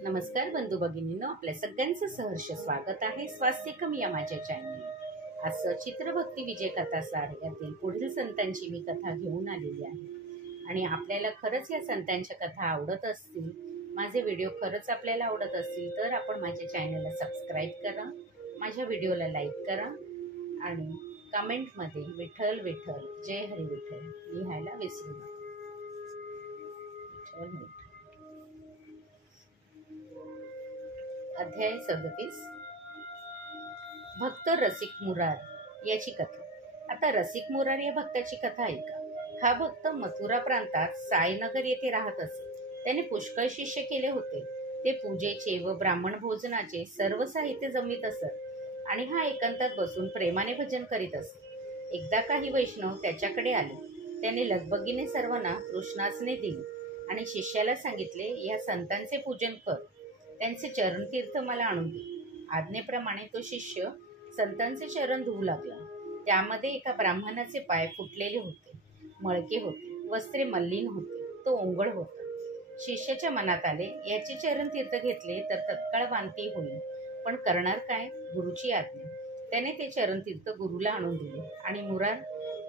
नमस्कार बंधू भगिनींनो, आपल्या सगळ्यांचं सहर्ष स्वागत आहे स्वास्तिकम या माझ्या चॅनल। असं चित्रभक्ती विजय कथासार यातील पुढील संतांची मी कथा घेऊन आलेली आहे आणि आपल्याला खरंच या संतांच्या कथा आवडत असतील, माझे व्हिडिओ खरंच आपल्याला आवडत असतील तर आपण माझ्या चॅनलला सबस्क्राईब करा, माझ्या व्हिडिओला लाईक करा आणि कमेंटमध्ये विठ्ठल विठ्ठल जय हरी विठ्ठल लिहायला विसरू नका। विठ्ठल विठ्ठल। अध्याय 37 भक्त रसिक मुरार याची कथा। आता रसिक मुरार या भक्ताची कथा ऐका। हा भक्त मथुरा प्रांतात साईनगर येथे राहत असे। त्याने पुष्कळ शिष्य केले होते। ते पूजेचे व ब्राह्मण भोजनाचे सर्व साहित्य जमवीत असत आणि हा एकांतात बसून प्रेमाने भजन करीत असे। एकदा काही वैष्णव त्याच्याकडे आले। त्याने लगबगीने सर्वांना कृष्णासने दिली आणि शिष्याला सांगितले, या संतांचे पूजन कर, त्यांचे चरणतीर्थ मला आणून दे। आज्ञेप्रमाणे तो शिष्य संतांचे चरण धुवू लागला। त्यामध्ये एका ब्राह्मणाचे पाय फुटलेले होते, मळके होते, वस्त्रे मलिन होते, तो ओंगळ होता। शिष्याच्या मनात आले, याचे चरणतीर्थ घेतले तर तत्काळ वांती होईल, पण करणार काय? गुरुची आज्ञा। त्याने ते चरणतीर्थ गुरुला आणून दिले आणि मुरार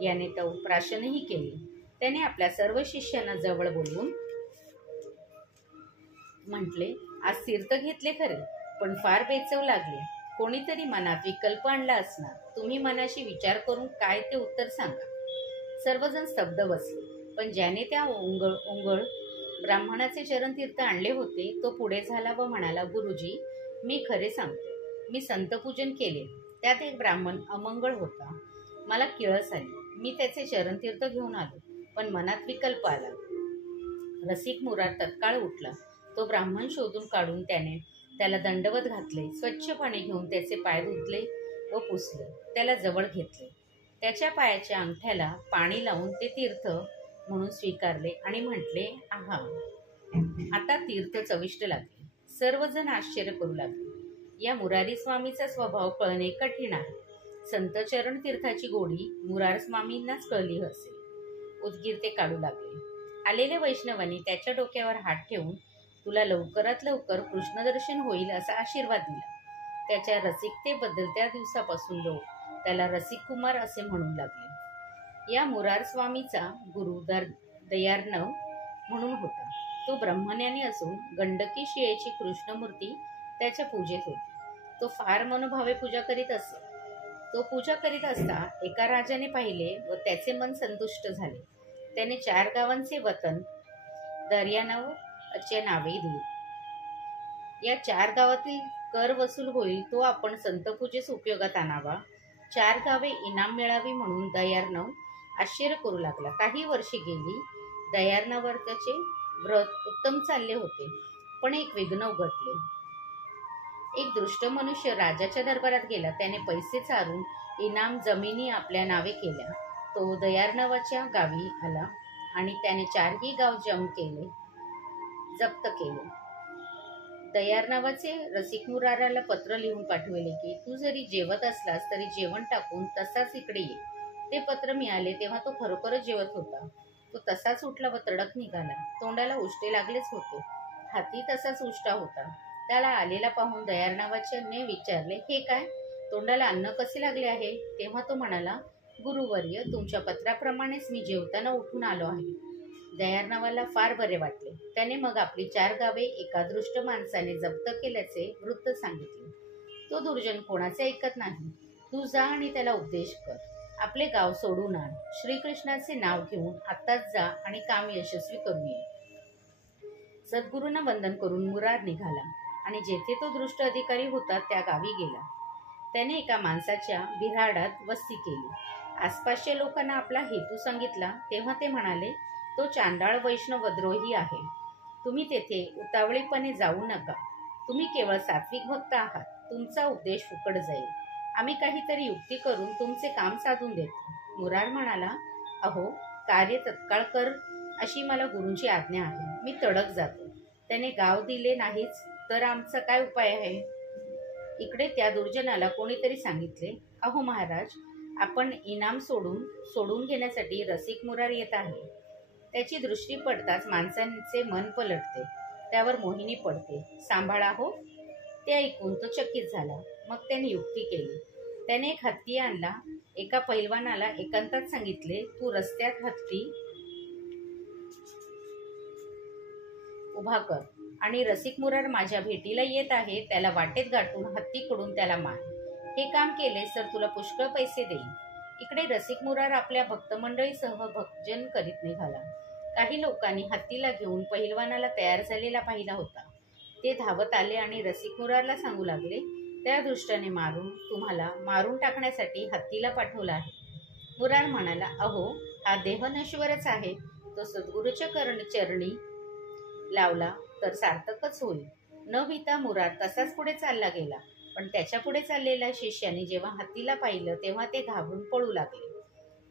याने तो प्राशनही केले। त्याने आपल्या सर्व शिष्यांना जवळ बोलवून म्हटले, आज तीर्थ घेतले खरे, पण फार बेचव लागले। कोणीतरी मनात विकल्प आणला असणार, तुम्ही मनाशी विचार करून काय ते उत्तर सांगा। सर्वजण स्तब्ध बसले, पण ज्याने त्या ओंगळ ब्राह्मणाचे चरणतीर्थ आणले होते तो पुढे झाला व म्हणाला, गुरुजी, मी खरे सांगतो, मी संतपूजन केले, त्यात एक ब्राह्मण अमंगळ होता, मला किळस आली, मी त्याचे चरणतीर्थ घेऊन आलो, पण मनात विकल्प आला। रसिक मुरार तत्काळ उठला, तो ब्राह्मण शोधून काढून त्याला दंडवत घातले, स्वच्छ पाणी घेऊन त्याचे पाय धुतले व पुसले, त्याला जवळ घेतले, त्याच्या पायाच्या अंगठ्याला पाणी लावून ते तीर्थ म्हणून स्वीकारले आणि म्हटले, आहा, आता तीर्थ चविष्ट लागले। सर्वजण आश्चर्य करू लागले। या मुरारी स्वामीचा स्वभाव कळणे कठीण आहे। संत चरण तीर्थाची गोडी मुरार स्वामींनाच कळली असेल। उदगीर ते काढू लागले। आलेल्या वैष्णवांनी त्याच्या डोक्यावर हात ठेवून तुला लवकरात लवकर कृष्णदर्शन होईल असा आशीर्वाद दिला। त्याच्या रसिकतेबद्दल त्या दिवसापासून लोक त्याला रसिक कुमार असे म्हणू लागले। या मुरार स्वामीचा गुरु दयार्णव म्हणून होता। तो ब्रह्मज्ञानी असून गंडकी शिळेची कृष्णमूर्ती त्याच्या पूजेत होती। तो फार मनोभावे पूजा करीत असे। तो पूजा करीत असता एका राजाने पाहिले व त्याचे मन संतुष्ट झाले। त्याने 4 गावांचे वतन दर्यानव चे नावे दिली। या 4 गावातील कर वसूल होईल तो आपण संतपूजेस उपयोगात आणावा। 4 गावे इनाम मिळावी म्हणून दयार्णव आश्चर्य करू लागला। काही वर्षे गेली। दयार्णवाचे व्रत उत्तम चालले होते, पण एक विघ्न उघडले। एक दृष्ट मनुष्य राजाच्या दरबारात गेला। त्याने पैसे चारून इनाम जमिनी आपल्या नावे केल्या। तो दयार्णवाच्या गावी आला आणि त्याने 4ही गाव जप्त केले। दयार्णवाचे रसिक मुराराला पत्र लिहून पाठविले की तू जरी जेवत असलास तरी जेवण टाकून तसाच इकडे ये। ते पत्र मिळाले तेव्हा तो खरोखरच जेवत होता। तो तसाच उठला व तडक निघाला। तोंडाला उष्टे लागलेच होते, हाती तसाच उष्टा होता। त्याला आलेला पाहून दयार्णवाने विचारले, हे काय, तोंडाला अन्न कसे लागले आहे? तेव्हा तो म्हणाला, गुरुवर्य, तुमच्या पत्राप्रमाणेच मी जेवताना उठून आलो आहे। दयार्णवाला फार बरे वाटले। त्याने मग आपली 4 गावे एका दृष्ट माणसाने जप्त केल्याचे वृत्त सांगितले। तो दुर्जन कोणाचे ऐकत नाही। तू जा आणि त्याला उपदेश कर, आपले गाव सोडून आण, श्रीकृष्णाचे नाव घेऊन आत्ताच जा आणि काम यशस्वी करून ये। सद्गुरूंना वंदन करून मुरार निघाला आणि जेथे तो दृष्ट अधिकारी होता त्या गावी गेला। त्याने एका माणसाच्या बिऱ्हाडात वस्ती केली। आसपासच्या लोकांना आपला हेतू सांगितला तेव्हा ते म्हणाले, तो चांडाळ वैष्णवद्रोही आहे, तुम्ही तेथे उतावळीपणे जाऊ नका, तुम्ही केवळ सात्विक भक्त आहात, तुमचा उपदेश फुकट जाईल, आम्ही काहीतरी युक्ती करून तुमचे काम साधून देतो। मुरार म्हणाला, अहो, कार्य तत्काळ कर अशी मला गुरूंची आज्ञा आहे, मी तडक जातो। त्याने गाव दिले नाहीच तर आमचा काय उपाय आहे? इकडे त्या दुर्जनाला कोणीतरी सांगितले, अहो महाराज, आपण इनाम सोडून घेण्यासाठी रसिक मुरार येत आहे। त्याची दृष्टी पडताच माणसांचे मन पलटते। त्यावर मोहिनी पडते. सांभाळा हो. ते ऐकून तो चकित झाला. मग त्याने युक्ती केली. त्याने एक हत्ती आणला. एका पैलवानाला एकांतात सांगितले, तू रस्त्यात हत्ती उभा कर आणि रसिक मुरार माझ्या भेटीला येत आहे, त्याला वाटेत गाठून हत्तीकडून त्याला मार. हे काम केलेस तर तुला पुष्कळ पैसे देईन. इकडे रसिक मुरार आपल्या भक्तमंडळीसह भजन करीत निघाला. काही लोकांनी हत्तीला घेऊन पहिलवानाला तयार झालेला पाहिला होता. ते धावत आले आणि रसिक मुरारला सांगू लागले, त्या दृष्टाने तुम्हाला मारून टाकण्यासाठी हत्तीला पाठवलं आहे. मुरार म्हणाला, अहो, हा देह नश्वरच आहे. तो सद्गुरूच्या चरणी लावला तर सार्थकच होईल. न भिता मुरार तसाच पुढे चालला गेला. पण त्याच्या पुढे चाललेल्या शिष्याने जेव्हा हत्तीला पाहिलं तेव्हा ते घाबरून पळू लागले.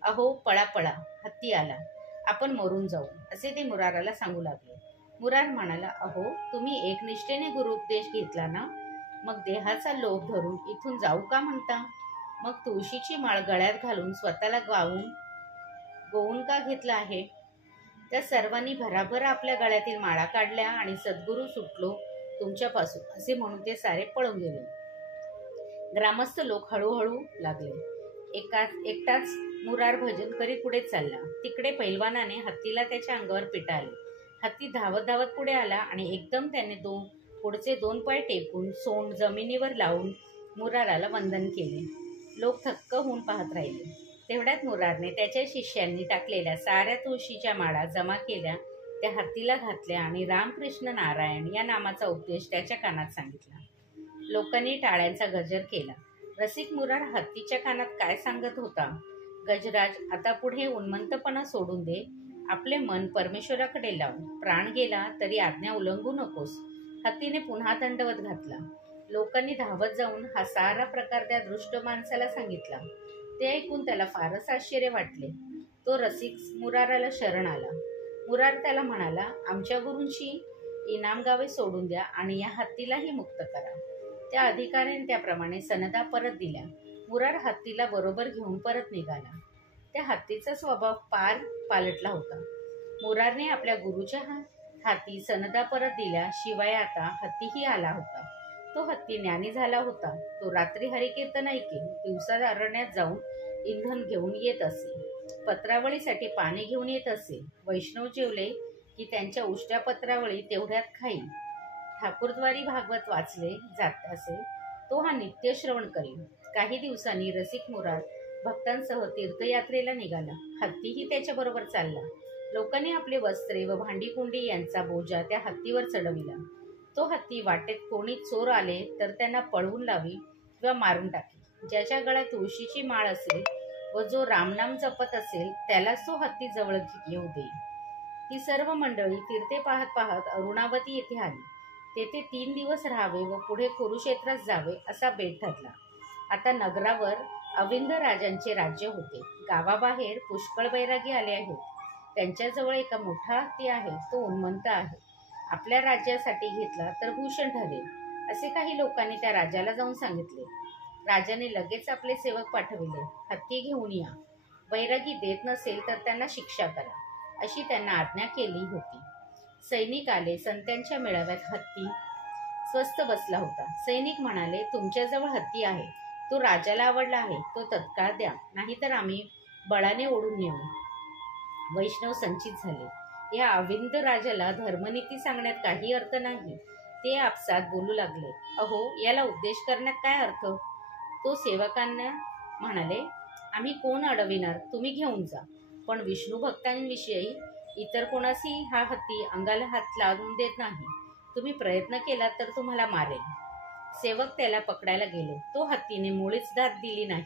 अहो, पळा पळा, हत्ती आला, आपण मरून जाऊ, असे ते मुराराला सांगू लागले. मुरार म्हणाला, अहो, तुम्ही एकनिष्ठेने गुरुपदेश घेतला ना, मग देहाचा लोभ धरून इथून जाऊ का म्हणता? मग तुळशीची माळ गळ्यात घालून स्वतःला गोवून का घेतला आहे? त्या सर्वांनी भराभर आपल्या गळ्यातील माळा काढल्या आणि सद्गुरू सुटलो तुमच्यापासून असे म्हणून ते सारे पळून गेले. ग्रामस्थ लोक हळूहळू लागले. एकटाच मुरार भजन करीत पुढे चालला. तिकडे पैलवानाने हत्तीला त्याच्या अंगावर पिटाळले. हत्ती धावत धावत पुढे आला आणि एकदम त्याने पुढचे 2 पाय टेकून सोंड जमिनीवर लावून मुराराला वंदन केले. लोक थक्क होऊन पाहत राहिले. तेवढ्यात मुरारने त्याच्या शिष्यांनी टाकलेल्या साऱ्या तुळशीच्या माळा जमा केल्या, त्या हत्तीला घातल्या आणि रामकृष्ण नारायण या नामाचा उपदेश त्याच्या कानात सांगितला. लोकांनी टाळ्यांचा गजर केला. रसिक मुरार हत्तीच्या कानात काय सांगत होता? गजराज, आता पुढे उन्मंतपणा सोडून दे. आपले मन परमेश्वराकडे लाव. प्राण गेला तरी आज्ञा उल्लंघू नकोस. हत्तीने पुन्हा दंडवत घातला. लोकांनी धावत जाऊन हा सारा प्रकार त्या दृष्ट माणसाला सांगितला. ते ऐकून त्याला फारच आश्चर्य वाटले. तो रसिक मुराराला शरण आला. मुरार त्याला म्हणाला, आमच्या गुरूंची इनाम गावे सोडून द्या आणि या हत्तीलाही मुक्त करा. त्या अधिकाऱ्याने त्याप्रमाणे सनदा परत दिल्या. मुरार हत्तीला बरोबर घेऊन परत निघाला. त्या हत्तीचा स्वभाव पार पालटला होता. मुरारने आपल्या गुरुच्या हाती सनदा परत दिल्या. शिवाय आता हत्तीही आला होता. तो हत्ती ज्ञानी झाला होता. तो रात्री हरिकीर्तन ऐके, दिवसा अरण्यात जाऊन इंधन घेऊन येत असे, पत्रावळीसाठी पाणी घेऊन येत असे. वैष्णव जेवले की त्यांच्या उष्ट्या पत्रावळी तेवढ्यात खाई. ठाकूरद्वारी भागवत वाचले जात असे, तो हा नित्य श्रवण करील. काही दिवसांनी रसिक मुरार भक्तांसह तीर्थयात्रेला निघाला. हत्तीही त्याच्याबरोबर चालला. लोकांनी आपले वस्त्रे व भांडीकुंडी यांचा बोजा त्या हत्तीवर चढविला. तो हत्ती वाटेत कोणी चोर आले तर त्यांना पळवून लावी किंवा मारून टाके. ज्याच्या गळ्यात तुळशीची माळ असेल व जो रामनाम जपत असेल त्यालाच तो हत्ती जवळ येऊ देई. ही सर्व मंडळी तीर्थे पाहत पाहत अरुणावती येथे आली. तेथे 3 दिवस राहावे व पुढे कुरुक्षेत्रात जावे असा बेत ठरला. आता नगरावर अविंद राजांचे राज्य होते. गावाबाहेर पुष्कळ बैरागी आले आहेत. त्यांच्याजवळ एक मोठा हत्ती आहे. तो उन्मंत आहे. आपल्या राज्यासाठी घेतला तर भूषण ठरेल, असे काही लोकांनी त्या राजाला जाऊन सांगितले. राजाने लगेच आपले सेवक पाठविले. हत्ती घेऊन या. बैरागी देत नसेल तर त्यांना शिक्षा करा, अशी त्यांना आज्ञा केली होती. सैनिक आले. संत्यांच्या मेळाव्यात हत्ती स्वस्त बसला होता. सैनिक म्हणाले, तुमच्याजवळ हत्ती आहे, तो राजाला आवडला आहे, तो तत्काळ द्या, नाहीतर आम्ही बळाने ओढून नेऊ. वैष्णव संचित झाले. या अविंद राजाला धर्मनीती सांगण्यात काही अर्थ नाही. ते आपसात बोलू लागले, अहो, याला उपदेश करण्यात काय अर्थ? तो सेवकांना म्हणाले, आम्ही कोण अडविणार, तुम्ही घेऊन जा. पण विष्णू भक्तांविषयी इतर कोणाशी हा हत्ती अंगाला हात लावून देत नाही. तुम्ही प्रयत्न केला तर तुम्हाला मारेल. सेवक त्याला पकडायला गेले. तो हत्तीने मुळीच दाद दिली नाही.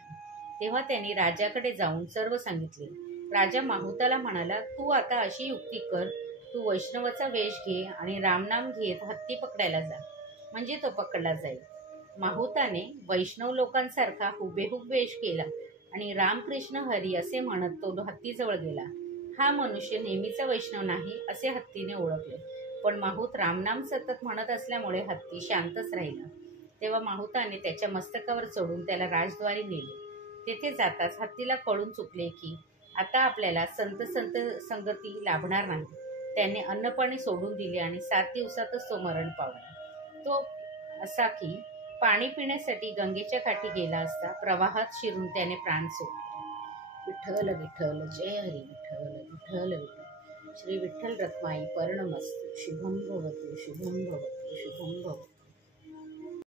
तेव्हा त्यांनी राजाकडे जाऊन सर्व सांगितले. राजा माहुताला म्हणाला, तू आता अशी युक्ती कर, तू वैष्णवाचा वेश घे आणि रामनाम घेत हत्ती पकडायला जा, म्हणजे तो पकडला जाईल. माहुताने वैष्णव लोकांसारखा हुबेहूब वेश केला आणि रामकृष्ण हरी असे म्हणत तो हत्तीजवळ गेला. हा मनुष्य नेहमीचा वैष्णव नाही असे हत्तीने ओळखले. पण माहूत रामनाम सतत म्हणत असल्यामुळे हत्ती शांतच राहिला. तेव्हा माहुताने त्याच्या मस्तकावर चढून त्याला राजद्वारी नेले. तेथे जाताच हत्तीला कळून चुकले की आता आपल्याला संत संगती लाभणार नाही. त्याने अन्नपाणी सोडून दिले आणि 7 दिवसातच तो मरण पावला. तो असा की पाणी पिण्यासाठी गंगेच्या काठी गेला असता प्रवाहात शिरून त्याने प्राण सोडले. विठ्ठल विठ्ठल जय हरी विठ्ठल विठ्ठल विठ्ठल. श्री विठ्ठल रखमाई पर्णमस्तु. शुभम भवतु शुभम भवतु शुभम भवतु.